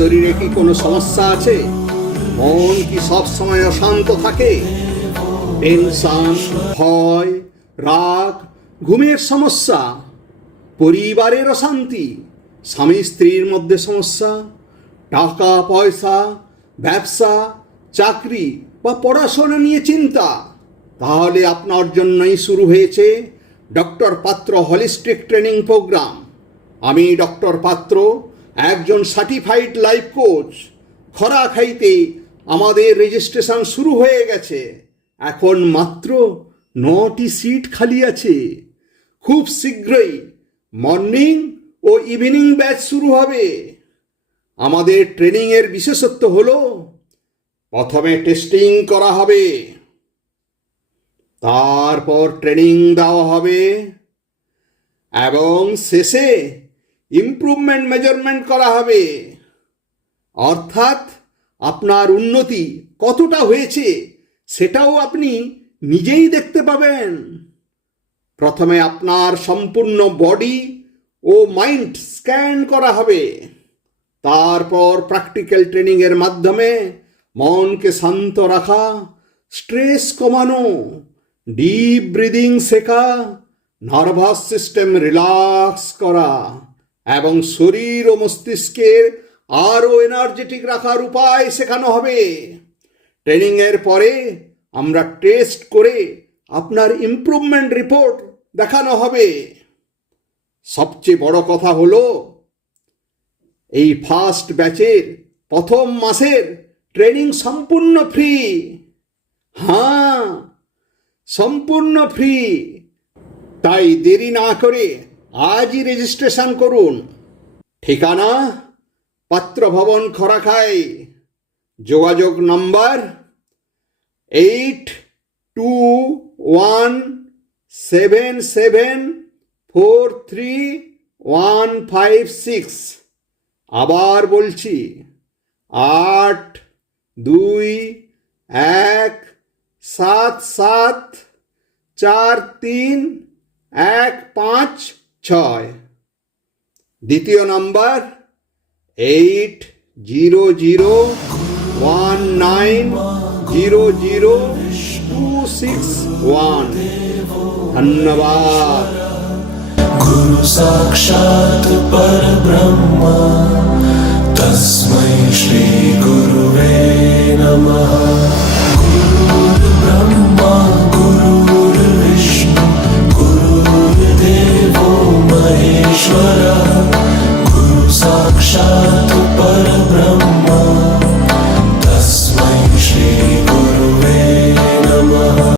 শরীরে কি কোনো সমস্যা আছে? মন কি সব সময় অশান্ত থাকে? টেনশন, ভয়, রাগ, ঘুমের সমস্যা, পরিবারের অশান্তি, স্বামী স্ত্রীর মধ্যে সমস্যা, টাকা পয়সা, ব্যবসা, চাকরি বা পড়াশোনা নিয়ে চিন্তা, তাহলে আপনার জন্যই শুরু হয়েছে ডক্টর পাত্র হলিস্টিক ট্রেনিং প্রোগ্রাম। আমি ডক্টর পাত্র, একজন সার্টিফাইড লাইফ কোচ। খরা খাইতে আমাদের রেজিস্ট্রেশন শুরু হয়ে গেছে। এখন মাত্র 9টি সিট খালি আছে। খুব শীঘ্রই মর্নিং ও ইভিনিং ব্যাচ শুরু হবে। আমাদের ট্রেনিংয়ের বিশেষত্ব হলো প্রথমে টেস্টিং করা হবে, তারপর ট্রেনিং দেওয়া হবে এবং শেষে ইমপ্রুভমেন্ট মেজারমেন্ট করা হবে। অর্থাৎ আপনার উন্নতি কতটা হয়েছে সেটাও আপনি নিজেই দেখতে পাবেন। প্রথমে আপনার সম্পূর্ণ বডি ও মাইন্ড স্ক্যান করা হবে, তারপর প্র্যাকটিক্যাল ট্রেনিংয়ের মাধ্যমে মনকে শান্ত রাখা, স্ট্রেস কমানো, ডিপ ব্রিদিং শেখা, নার্ভাস সিস্টেম রিল্যাক্স করা এবং শরীর ও মস্তিষ্কের আরও এনার্জেটিক রাখার উপায় শেখানো হবে। ট্রেনিংয়ের পরে আমরা টেস্ট করে আপনার ইমপ্রুভমেন্ট রিপোর্ট দেখানো হবে। সবচেয়ে বড় কথা হলো এই ফার্স্ট ব্যাচের প্রথম মাসের ট্রেনিং সম্পূর্ণ ফ্রি। হ্যাঁ, সম্পূর্ণ ফ্রি। তাই দেরি না করে আজই রেজিস্ট্রেশন করুন। ঠিকানা পাত্র ভবন খরাখাই। যোগাযোগ নম্বর 8217743156। আবার বলছি 8217743156। দ্বিতীয় নম্বর 8019000261। ধন্যবাদ। गुरु साक्षात् परब्रह्म तस्मै श्री